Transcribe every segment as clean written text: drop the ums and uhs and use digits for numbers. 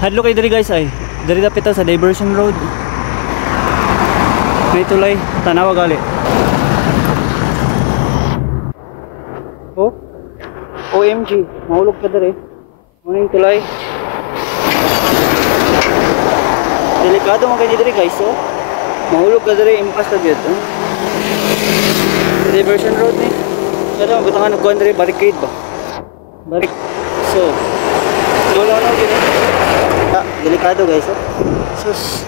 Hadlo kay diri guys ay. Diri dapat sa diversion road. May tulay, tanawa gali. Oh. OMG, mahulog ka diri. Ano yung tulay? Delikado man kay diri guys, oh. Mahulog ka diri, impas ta gyud, oh. Diversion road ni. Kada butangan og kuan diri barricade ba. So, lolo gini. Delikado guys, oh. Sus.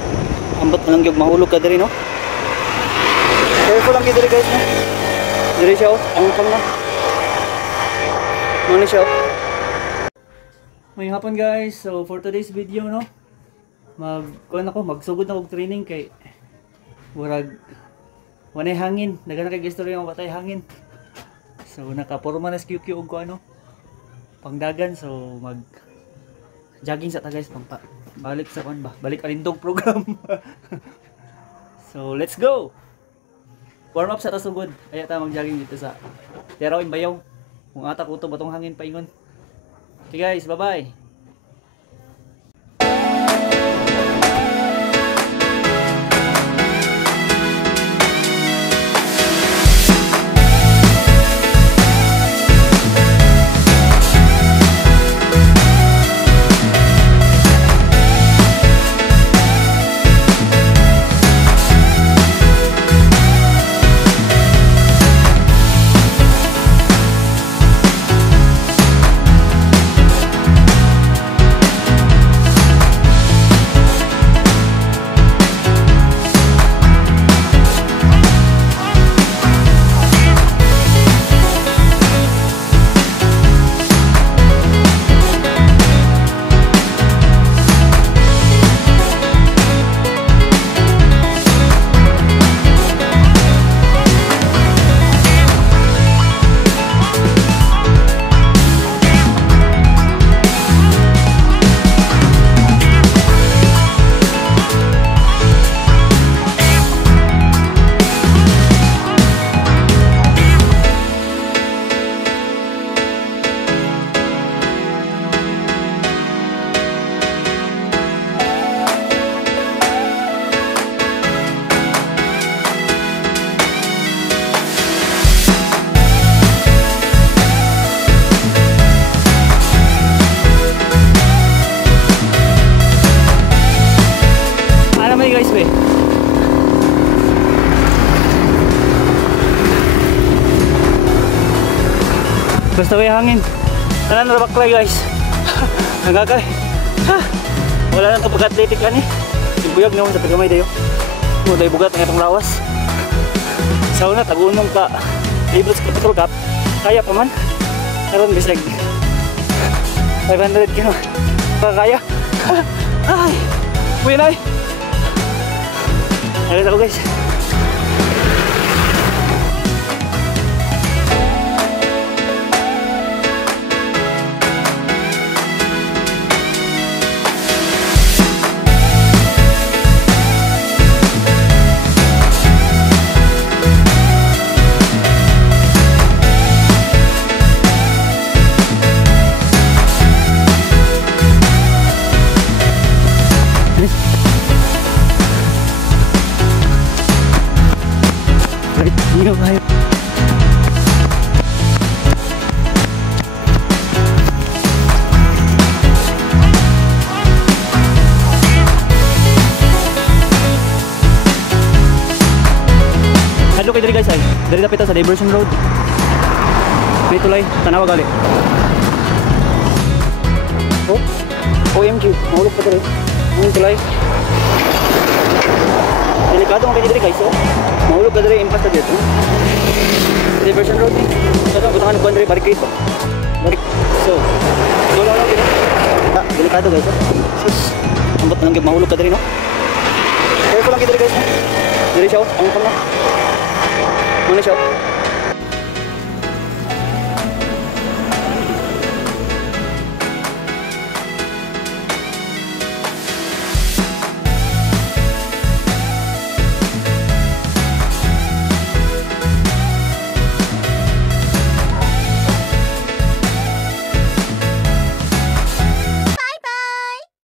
Ambot na lang gyud mahulog ka diri, no. Careful lang gyud diri guys, no. Diri siya, oh. Angkang na. Ano siya, oh. May hapon guys. So for today's video, no, magsugod na og training kay murag wanay hangin, dagan na kay istorya ng patay hangin. So naka-forma na QQ og ano pangdagan, so mag jogging sa ta guys balik sa kon ba, balik alindog program. So let's go. Warm up sa tasugod. Aya ta mag-jogging dito sa Teraw Imbayaw. Kung ata ko to batong hangin paingon. Okay guys, bye-bye. Basta may hangin. Tanan na baklay guys. Nagakay. Wala nang pag-athletic ani. Ibuyag naman sa pagkamay dayo. Mo day bugat ang itong lawas. Sa una tagunong ka. Libros ka petrol cup. Kaya pa man. Karon bisag 500 kilo. Kaya. Ay. Uy nay. Alis ako guys. Go ahead. Hadlo kay diri guys ay. Diri dapat sa diversion road. May tulay, tanawa gali. Oh. OMG, mahulog pa diri. May tulay. Delikado man kay diri guys, oh. Mahulog ka diri, impas ta dito. Diversion road ni. Kada butangan og diri barricade pa. So, lolo gini. Delikado guys, oh. Sus. Ambot na lang gyud mahulog ka diri, no. Careful lang gyud diri guys. Diri siya, oh. Angkang na. Ano siya?